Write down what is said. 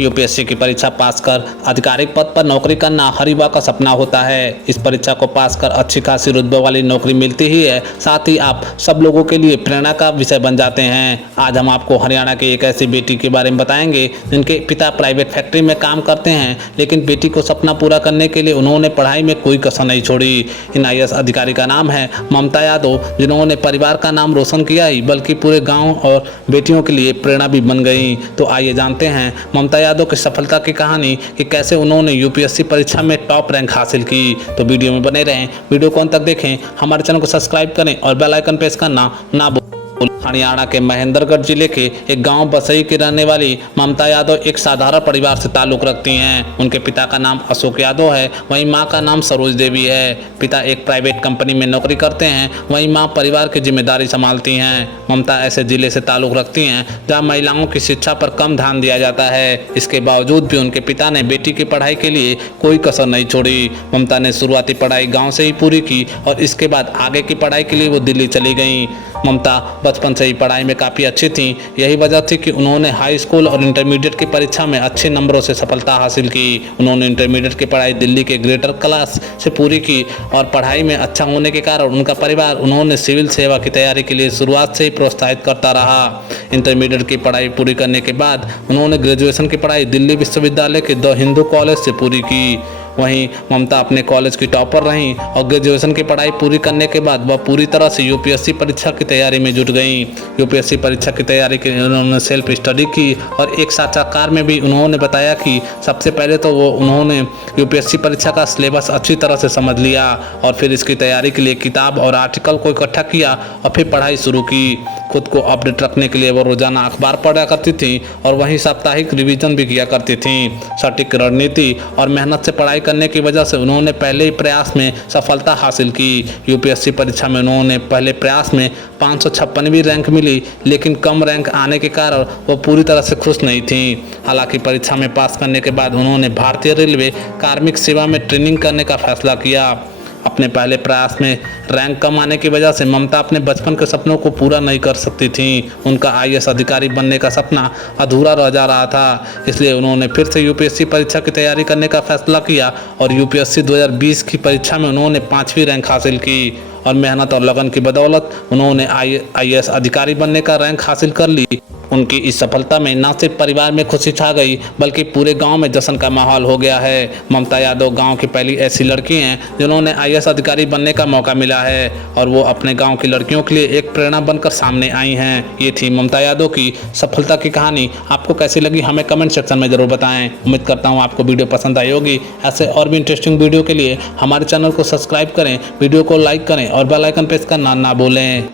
UPSC की परीक्षा पास कर आधिकारिक पद पर नौकरी करना हर युवा का सपना होता है। इस परीक्षा को पास कर अच्छी खासी रुतबे वाली नौकरी मिलती ही है, साथ ही आप सब लोगों के लिए प्रेरणा का विषय बन जाते हैं। आज हम आपको हरियाणा की एक ऐसी बेटी के बारे में बताएंगे जिनके पिता प्राइवेट फैक्ट्री में काम करते हैं, लेकिन बेटी को सपना पूरा करने के लिए उन्होंने पढ़ाई में कोई कसर नहीं छोड़ी। इन आईएएस अधिकारी का नाम है ममता यादव, जिन्होंने परिवार का नाम रोशन किया ही बल्कि पूरे गाँव और बेटियों के लिए प्रेरणा भी बन गई। तो आइए जानते हैं ममता यादव की सफलता की कहानी कि कैसे उन्होंने यूपीएससी परीक्षा में टॉप रैंक हासिल की। तो वीडियो में बने रहें, वीडियो को अंत तक देखें, हमारे चैनल को सब्सक्राइब करें और बेल आइकन प्रेस करना ना भूलें। हरियाणा के महेंद्रगढ़ जिले के एक गांव बसई की रहने वाली ममता यादव एक साधारण परिवार से ताल्लुक़ रखती हैं। उनके पिता का नाम अशोक यादव है, वहीं मां का नाम सरोज देवी है। पिता एक प्राइवेट कंपनी में नौकरी करते हैं, वहीं मां परिवार की जिम्मेदारी संभालती हैं। ममता ऐसे जिले से ताल्लुक़ रखती हैं जहां महिलाओं की शिक्षा पर कम ध्यान दिया जाता है। इसके बावजूद भी उनके पिता ने बेटी की पढ़ाई के लिए कोई कसर नहीं छोड़ी। ममता ने शुरुआती पढ़ाई गाँव से ही पूरी की और इसके बाद आगे की पढ़ाई के लिए वो दिल्ली चली गई। ममता बचपन से ही पढ़ाई में काफ़ी अच्छी थी, यही वजह थी कि उन्होंने हाई स्कूल और इंटरमीडिएट की परीक्षा में अच्छे नंबरों से सफलता हासिल की। उन्होंने इंटरमीडिएट की पढ़ाई दिल्ली के ग्रेटर क्लास से पूरी की और पढ़ाई में अच्छा होने के कारण उनका परिवार उन्होंने सिविल सेवा की तैयारी के लिए शुरुआत से ही प्रोत्साहित करता रहा। इंटरमीडिएट की पढ़ाई पूरी करने के बाद उन्होंने ग्रेजुएशन की पढ़ाई दिल्ली विश्वविद्यालय के द हिंदू कॉलेज से पूरी की। वहीं ममता अपने कॉलेज की टॉपर रहीं और ग्रेजुएशन की पढ़ाई पूरी करने के बाद वह पूरी तरह से यूपीएससी परीक्षा की तैयारी में जुट गईं। यूपीएससी परीक्षा की तैयारी के लिए उन्होंने सेल्फ स्टडी की और एक साक्षात्कार में भी उन्होंने बताया कि सबसे पहले तो उन्होंने यूपीएससी परीक्षा का सिलेबस अच्छी तरह से समझ लिया और फिर इसकी तैयारी के लिए किताब और आर्टिकल को इकट्ठा किया और फिर पढ़ाई शुरू की। खुद को अपडेट रखने के लिए वो रोजाना अखबार पढ़ा करती थी और वहीं साप्ताहिक रिवीजन भी किया करती थी। सटीक रणनीति और मेहनत से पढ़ाई करने की वजह से उन्होंने पहले ही प्रयास में सफलता हासिल की। यूपीएससी परीक्षा में उन्होंने पहले प्रयास में 556वीं रैंक मिली, लेकिन कम रैंक आने के कारण वो पूरी तरह से खुश नहीं थी। हालांकि परीक्षा में पास करने के बाद उन्होंने भारतीय रेलवे कार्मिक सेवा में ट्रेनिंग करने का फैसला किया। अपने पहले प्रयास में रैंक कम आने की वजह से ममता अपने बचपन के सपनों को पूरा नहीं कर सकती थी। उनका आईएएस अधिकारी बनने का सपना अधूरा रह जा रहा था, इसलिए उन्होंने फिर से यूपीएससी परीक्षा की तैयारी करने का फैसला किया और यूपीएससी 2020 की परीक्षा में उन्होंने 5वीं रैंक हासिल की और मेहनत और लगन की बदौलत उन्होंने आईएएस अधिकारी बनने का रैंक हासिल कर ली। उनकी इस सफलता में न सिर्फ परिवार में खुशी छा गई बल्कि पूरे गांव में जश्न का माहौल हो गया है। ममता यादव गांव की पहली ऐसी लड़की हैं जिन्होंने आईएएस अधिकारी बनने का मौका मिला है और वो अपने गांव की लड़कियों के लिए एक प्रेरणा बनकर सामने आई हैं। ये थी ममता यादव की सफलता की कहानी। आपको कैसी लगी हमें कमेंट सेक्शन में ज़रूर बताएं। उम्मीद करता हूँ आपको वीडियो पसंद आई होगी। ऐसे और भी इंटरेस्टिंग वीडियो के लिए हमारे चैनल को सब्सक्राइब करें, वीडियो को लाइक करें और बेल आइकन प्रेस करना ना भूलें।